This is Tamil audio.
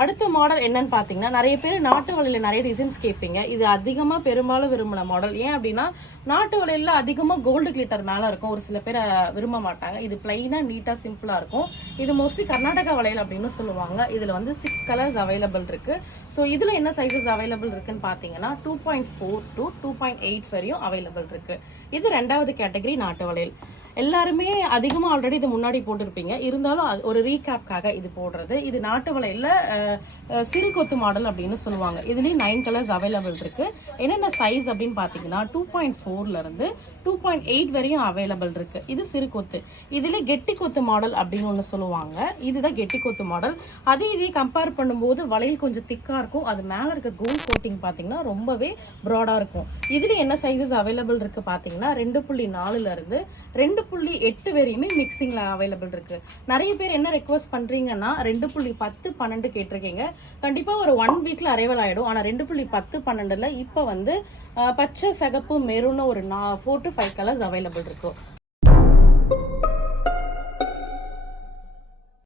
அடுத்த மாடல் என்னன்னு பார்த்தீங்கன்னா, நிறைய பேர் நாட்டு வளையல் நிறைய டிசைன்ஸ் கேட்பீங்க. இது அதிகமாக பெரும்பாலும் விரும்பின மாடல். ஏன் அப்படின்னா, நாட்டு வளையல்ல அதிகமாக கோல்டு கிளிட்டர் மேலே இருக்கும். ஒரு சில பேர் விரும்ப மாட்டாங்க. இது பிளைனாக நீட்டாக சிம்பிளாக இருக்கும். இது மோஸ்ட்லி கர்நாடகா வளையல் அப்படின்னு சொல்லுவாங்க. இதில் வந்து 6 கலர்ஸ் அவைலபிள் இருக்கு. ஸோ இதில் என்ன சைஸஸ் அவைலபிள் இருக்குன்னு பார்த்தீங்கன்னா 2.4 to 2.8 வரையும் அவைலபிள் இருக்கு. இது 2வது கேட்டகரி நாட்டு வளையல். எல்லாருமே அதிகமாக ஆல்ரெடி இது முன்னாடி போட்டிருப்பீங்க. இருந்தாலும் ஒரு ரீகேப்காக இது போடுறது. இது நாட்டு வளையல்ல சிறு கொத்து மாடல் அப்படின்னு சொல்லுவாங்க. இதுலேயும் 9 கலர்ஸ் அவைலபிள் இருக்கு. என்னென்ன சைஸ் அப்படின்னு பார்த்தீங்கன்னா 2.4 இருந்து 2.8 வரையும் அவைலபிள் இருக்கு. இது சிறு கொத்து. இதுல கெட்டி கொத்து மாடல் அப்படின்னு ஒன்று சொல்லுவாங்க. இதுதான் கெட்டி கொத்து மாடல். இதே கம்பேர் பண்ணும்போது வளையல் கொஞ்சம் திக்கா இருக்கும். அது மேல இருக்க கோல்ட் கோட்டிங் பார்த்தீங்கன்னா ரொம்பவே ப்ராடா இருக்கும். இதுல என்ன சைஸஸ் அவைலபிள் இருக்கு பார்த்தீங்கன்னா 2.4 இருந்து 2.8 வரையுமே மிக்சிங்ல அவைலபிள் இருக்கு. நிறைய பேர் என்ன ரெக்வஸ்ட் பண்றீங்கன்னா 2.10 12 கேட்டிருக்கீங்க. கண்டிப்பா ஒரு 1 வீக்ல அரைவல் ஆயிடும். ஆனா 2.10 12ல இப்ப வந்து பச்சை, சிகப்பு, மெரூன் ஒரு 4 to 5 கலர்ஸ் அவைலபிள் இருக்கும்.